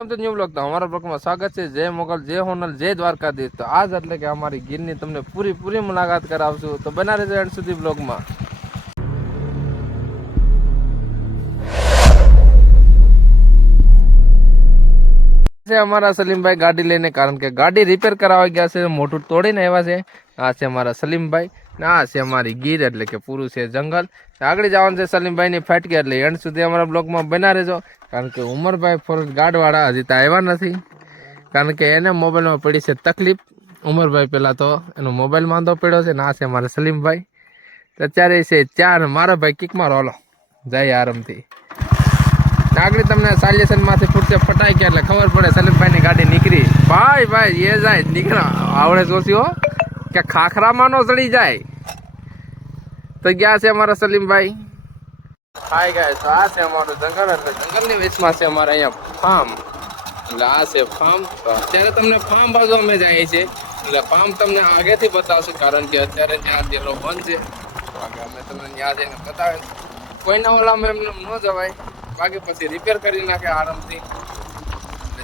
અમારા સ્વાગત છે. જય મોગલ, જય હોનલ, જય દ્વારકાધીશ. તો આજ એટલે કે અમારી ગીરની તમને પૂરી પૂરી મુલાકાત કરાવશું. તો બના રહેજો એન્ડ સુધી બ્લોગમાં અમારા સલીમભાઈ ગાડી લઈને, કારણ કે ગાડી રિપેર કરાવવા ગયા છે. મોટું તોડીને આવ્યા છે. આ છે અમારા સલીમભાઈ. ને, છે અમારી ગીર એટલે કે પૂરું છે જંગલ. આગળ જવાનું છે સલીમભાઈની ફાટકી એટલે એન્ડ સુધી અમારા બ્લોગમાં બના રહેજો. કારણ કે ઉમરભાઈ ફોરેસ્ટ ગાર્ડવાળા હજી તો આવ્યા નથી. કારણ કે એને મોબાઈલમાં પડી છે તકલીફ. ઉમરભાઈ પહેલાં તો એનો મોબાઈલ માંદો પડ્યો છે ના છે અમારા સલીમભાઈ. અત્યારે છે ચાર, મારો ભાઈ કિકમાં રોલો. જાય આરામથી આગળ તમને સાલ્યુશનમાંથી ફૂટશે ફટાઈ ગયા એટલે ખબર પડે સલીમભાઈની ગાડી નીકળી. ભાઈ ભાઈ, એ જાય નીકળ્યા આવડે જોશી કે ખાખરામાં નો ચડી જાય. તો ગયા છે અમારા સલીમભાઈ? હાય ગાય તો આ છે અમારું જંગલ એટલે જંગલની વેચમાં છે અમારે અહીંયા ફાર્મ એટલે આ છે ફાર્મ તો અત્યારે તમને ફાર્મ બાજુ અમે જઈએ છીએ. એટલે ફાર્મ તમને આગેથી બતાવશું, કારણ કે અત્યારે ત્યાં દેરો બંધ છે. અમે તમને ત્યાં જઈને બતાવે કોઈના ઓલામાં એમને ન જવાય. બાકી પછી રિપેર કરી નાખે આરામથી.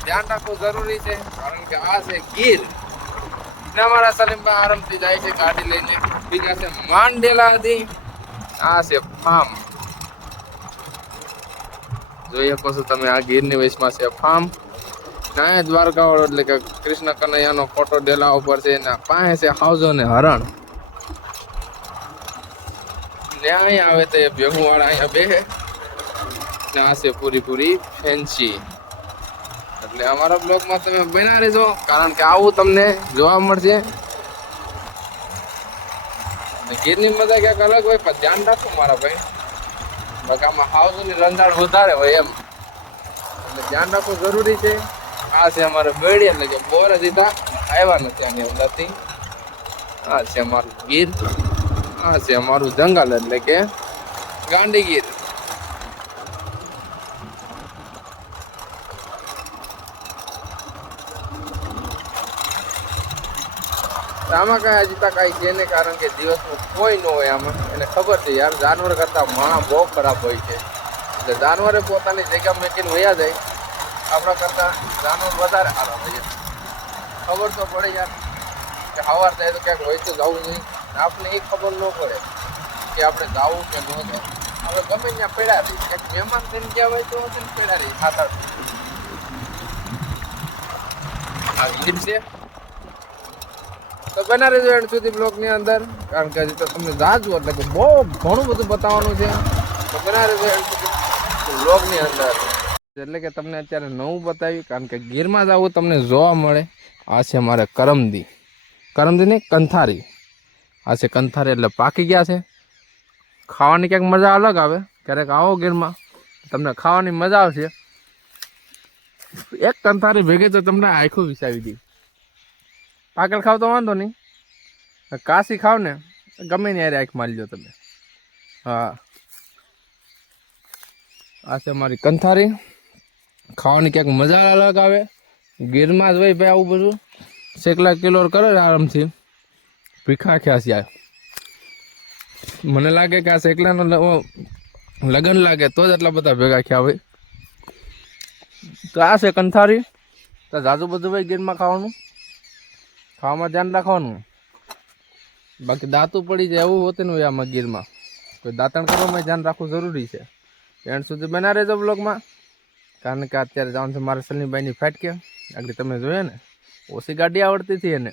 ધ્યાન રાખવું જરૂરી છે, કારણ કે આ છે ગીર. ને અમારા સલીમભાઈ આરામથી જાય છે ગાડી લઈને. બીજા છે માંડેલા હતી આ છે ફાર્મ. જોઈએ પછી તમે આ ગીરની વેશમાં છે ફાર્મ. કાંઈ દ્વારકા વાળો એટલે કે કૃષ્ણ કનૈયાનો ફોટો ડેલા ઉપર છે એના પાસે છે હાઉસો ને હરણ. ને આવે તો એ ભેગું વાળા અહીંયા બે. આ છે પૂરી પૂરી ફેન્સી. એટલે અમારા બ્લોગમાં તમે બના રહેજો, કારણ કે આવું તમને જોવા મળશે. ગીરની મજા ક્યાંક અલગ હોય, પણ ધ્યાન રાખો મારા ભાઈ. બગામાં હાઉસની રંધાણ વધારે હોય એમ. એટલે ધ્યાન રાખવું જરૂરી છે. આ છે અમારે બેડી એટલે કે બોર દીધા આવ્યા નથી આની અંદરથી. આ છે અમારું ગીર. આ છે અમારું જંગલ, એટલે કે ગાંડીગીર તો આમાં કઈ હજી તક કઈ છે ને કારણ કે દિવસનું કોઈ ન હોય આમાં. એને ખબર છે યાર, જાનવર કરતા માણસ બહુ ખરાબ હોય છે. એટલે જાનવરે પોતાની જગ્યા મેકીને વયા જાય. આપણા કરતા જાનવર વધારે સારા હોય ખબર તો પડે યાર કે હવાર થાય તો ક્યાંક હોય તો જવું નહીં આપણે એ ખબર ન પડે કે આપણે જવું કે ન જવું. હવે ગમે ત્યાં પેડા રહી. ક્યાંક મહેમાન થઈને ગયા હોય તો પેડા રહી ખાતા આ ગીર છે. તો બના રહેજો સુધી બ્લોગની અંદર. કારણ કે હજી તો તમને જાજુ એટલે કે બહુ ઘણું બધું બતાવવાનું છે. તો બના રહેજો સુધી બ્લોગની અંદર. એટલે કે તમને અત્યારે નવું બતાવ્યું, કારણ કે ગીરમાં જ આવું તમને જોવા મળે. આ છે મારે કરમદી. કરમદી ને કંથારી. આ છે કંથારી એટલે પાકી ગયા છે. ખાવાની ક્યાંક મજા અલગ આવે. ક્યારેક આવો ગીરમાં, તમને ખાવાની મજા આવશે. એક કંથારી ભેગી તો તમને આખું વિસાવી દી પાકલ ખાવ તો વાંધો નહીં. કાશી ખાવ ને, ગમે ને યારે આંખ લો તમે. હા. આ છે મારી કંથારી. ખાવાની ક્યાંક મજા અલગ આવે. ગીરમાં જ હોય ભાઈ આવું બધું. શેકલા કિલો કરે આરામથી. ભીખા ખ્યા છે મને લાગે કે આ શેકલાનો લગન લાગે તો જ એટલા બધા ભેગા ખ્યા હોય. તો આ છે કંથારી. તો જાજુ બધું ભાઈ ગીરમાં ખાવાનું? ખાવામાં ધ્યાન રાખવાનું. બાકી દાંતું પડી જાય એવું હોતું હોય આમાં ગીરમાં તો દાંતણ કરવામાં ધ્યાન રાખવું જરૂરી છે. એન્ડ સુધી બના રહેજો બ્લોગમાં કારણ કે અત્યારે જવાનું છે મારા સલીમભાઈની ફાટકે. આગળ તમે જોયે ને? ઓછી ગાડી આવડતી હતી એને.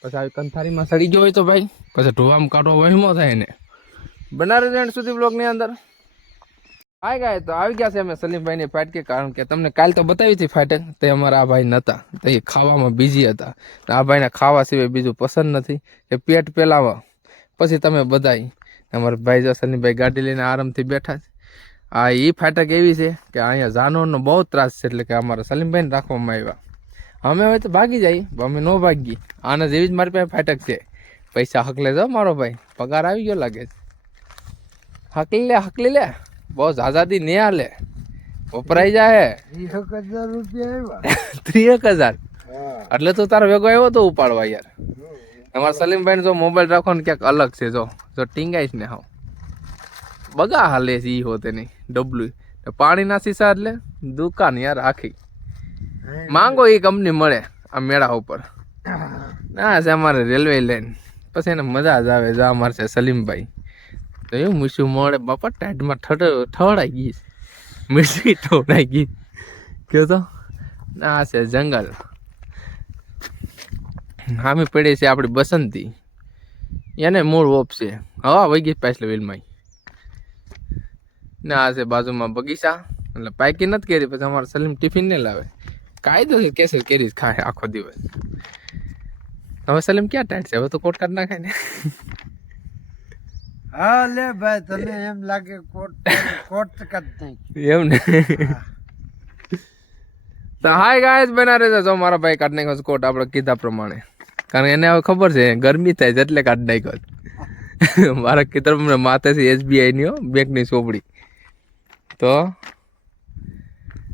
પછી આવી કંથારીમાં સડી ગયો હોય તો ભાઈ, પછી ઢોવામાં કાઢો વહેમો થાય એને. બના રહેજો એન્ડ સુધી બ્લોગની અંદર. હાય ગાય તો આવી ગયા છે અમે સલીમભાઈની ફાટકે કારણ કે તમને કાલ તો બતાવી હતી ફાટક તે અમારા આ ભાઈ નહોતા તો એ ખાવામાં બિઝી હતા. ને આ ભાઈને ખાવા સિવાય બીજું પસંદ નથી. એ પેટ પેલાવા. પછી તમે બધાય, અમારા ભાઈ જો સલીમભાઈ ગાડી લઈને આરામથી બેઠા છે. આ એ ફાટક એવી છે કે અહીંયા જાનવરનો બહુ ત્રાસ છે એટલે કે અમારા સલીમભાઈને રાખવામાં આવ્યા. અમે હવે તો ભાગી જાય અમે ન ભાગી આના જેવી જ મારી પાસે ફાટક છે. પૈસા હકલે જો મારો ભાઈ. પગાર આવી ગયો લાગે છે. હકલી લે હકલી લે. બહુ આઝાદી નહીં હાલે. વપરાઈ જાય હજાર રૂપિયા ત્રી એક હજાર. એટલે તો તારો ભેગો આવ્યો તો ઉપાડવા યાર. અમારા સલીમભાઈ જો મોબાઈલ રાખો ને ક્યાંક અલગ છે જો. જો ટીંગાઈશ ને હાવ. બગા હાલે છે ઈ હોતે નહીં. ડબલું પાણીના શીશા એટલે દુકાન યાર આખી. માંગો એ કંપની મળે આ મેળા ઉપર. ના છે અમારે રેલવે લાઈન પછી એને મજા જ આવે જા અમારે છે સલીમભાઈ. એવું મૂછું મળે બાપા ટાઈટમાં ઠડ ઠવડાઈ ગઈ મીઠી ઠવડાઈ ગઈ. કયો તો? ના છે જંગલ. હામી પડી છે આપણી બસંતી. એને મૂળ ઓપ છે. હવા વહી ગઈ પાછળ વેલમાં ને આ છે બાજુમાં બગીચા. એટલે પાકી નથી કેરી, પછી અમારે સલીમ ટિફિન ને લાવે. કાયદો છે, કેસર કેરી ખાય આખો દિવસ. હવે સલીમ ક્યાં ટાઈટ છે? હવે તો કોટકાટ ના ખાય ને. હા લે ભાઈ તને એમ લાગે કોટ કોટ નાખી. એમ ને? તો હાય ગાઈસ બના રહેજો. જો મારા ભાઈ કાઢ નાખ્યો કોટ આપણે કીધા પ્રમાણે. કારણ કે એને હવે ખબર છે ગરમી થાય છે એટલે કાઢ નાખ્યો મારા કીધા પ્રમાણે માથે છે એસબીઆઈ ની બેંકની સોપડી તો?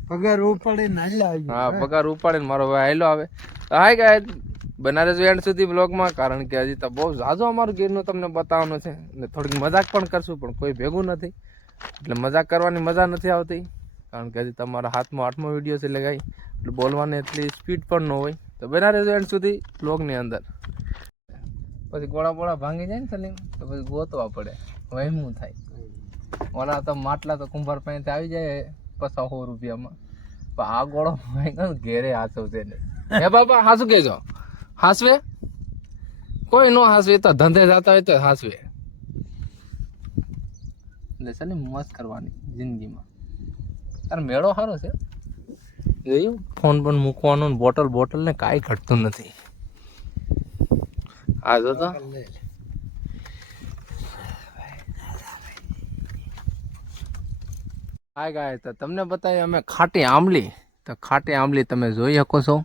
પગાર ઉપાડીને હાલ્યા હા પગાર ઉપાડે ને મારો ભાઈ હાલ્યો આવે. તો હાય ગાય બનારસ એન્ડ સુધી બ્લોગમાં કારણ કે હજી તો બહુ ઝાઝો અમારું ગીરનું તમને બતાવવાનું છે. ને થોડીક મજાક પણ કરશું, પણ કોઈ ભેગું નથી. એટલે મજાક કરવાની મજા નથી આવતી, કારણ કે હજી તમારા હાથમાં આઠમો વીડિયો છે લગાવી એટલે બોલવાની એટલી સ્પીડ પણ ન હોય. તો બનારસ એન્ડ સુધી બ્લોગની અંદર. પછી ગોળા બોળા ભાંગી જાય ને સલીમ, તો પછી ગોતવા પડે. વહેમું થાય. ઓલા તો માટલા તો કુંભાર પાસે આવી જાય પચાસ સો રૂપિયામાં. પણ આ ગોળો ભાંગ્યો ઘેરે હાસવશે ને હે બાપા, હાસુ કેજો હાસવે? કોઈ નો હાસવે તો ધંધે જતા હોય તો હાસવે. એટલે છે ને મોજ કરવાની જિંદગીમાં. તાર મેળો સારો છે? જોયું? ફોન પણ મૂકવાનો ને બોટલ બોટલ ને કાંઈ ઘટતું નથી. આ જો તો. હાય ગાય તો તમને બતાવી અમે ખાટી આંબલી. તો ખાટી આંબલી તમે જોઈ શકો છો.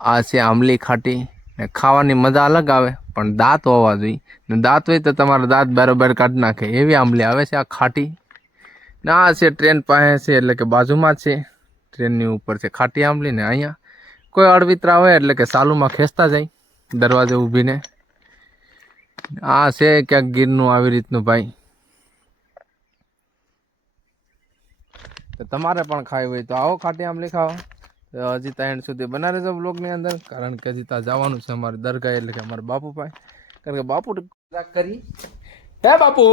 આ છે આંબલી ખાટી. ને ખાવાની મજા અલગ આવે, પણ દાંત હોવા જોઈએ. ને દાંત હોય તો તમારા દાંત બરાબર કાઢી નાખે. એવી આંબલી આવે છે આ ખાટી. ને આ છે ટ્રેન પાસે છે, એટલે કે બાજુમાં છે. ટ્રેનની ઉપર છે ખાટી આંબલી ને અહીંયા. કોઈ અડવિતરા હોય એટલે કે સાલુમાં ખેંચતા જાય, દરવાજે ઊભીને. આ છે ક્યાંક ગીરનું આવી રીતનું ભાઈ. તો તમારે પણ ખાવી હોય તો આવો ખાટી આંબલી તો હજી ત્યાં સુધી બનાવે રહેજો બ્લોગની અંદર કારણ કે હજી ત્યાં જવાનું છે અમારે દરગાહ એટલે કે અમારે બાપુ પાસે. કારણ કે બાપુ કરી. હે બાપુ?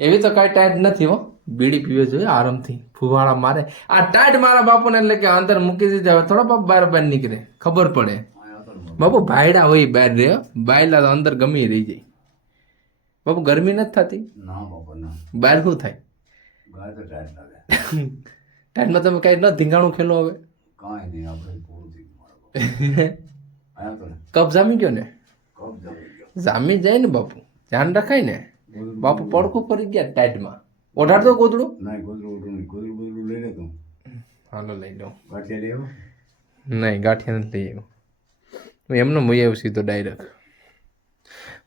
એવી તો કાંઈ ટાઈટ નથી હો. બીડી પીવે જોઈએ આરામથી. ફુવાળા મારે. આ ટાઈટ મારા બાપુને એટલે કે અંદર મૂકી દીધા હવે થોડા બાપ બહાર બહાર નીકળે. ખબર પડે. બાપુ ભાયડા હોય બહાર રે બાયલા તો અંદર ગમી રહી જાય. બાપુ ગરમી નથી થતી? ના બાપા ના. બહાર શું થાય? ટાઈટમાં તમે કાંઈ ન ધીંગાણું ખેલો હવે? કાંઈ નહીં આપણે પૂરું થઈ કપ જામી ગયો ને? જમી ગયો. જામી જાય ને બાપુ ધ્યાન રખાય ને. બાપુ પડકું પડી ગયા ટાઈટમાં. ઓઢાડ દો ગોદડું. ના ગોદડું ઓઢું નહીં. ગોદડું ગોદડું લઈ લેતો તું હાલો લઈ લો. ગાંઠિયા લઈ આવો નહીં ગાંઠિયા નથી લઈ આવ્યો. એમનો મુઈ આવ્યો સીધો ડાયરેક્ટ.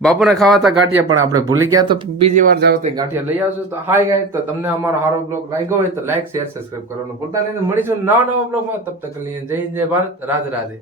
બાપુને ખાવાતા ગાંઠિયા પણ આપણે ભૂલી ગયા. તો બીજી વાર જાવ તે ગાંઠિયા લઈ આવજો. તો હાય ગાય તો તમને અમારો સારો બ્લોગ લાગ્યો હોય તો લાઈક શેર સબસ્ક્રાઈબ કરવાનું ભૂલતા નહીં. મળીશું નવા નવા બ્લોગમાં તબ તક લઈએ જય જય ભારત. રાધે રાધે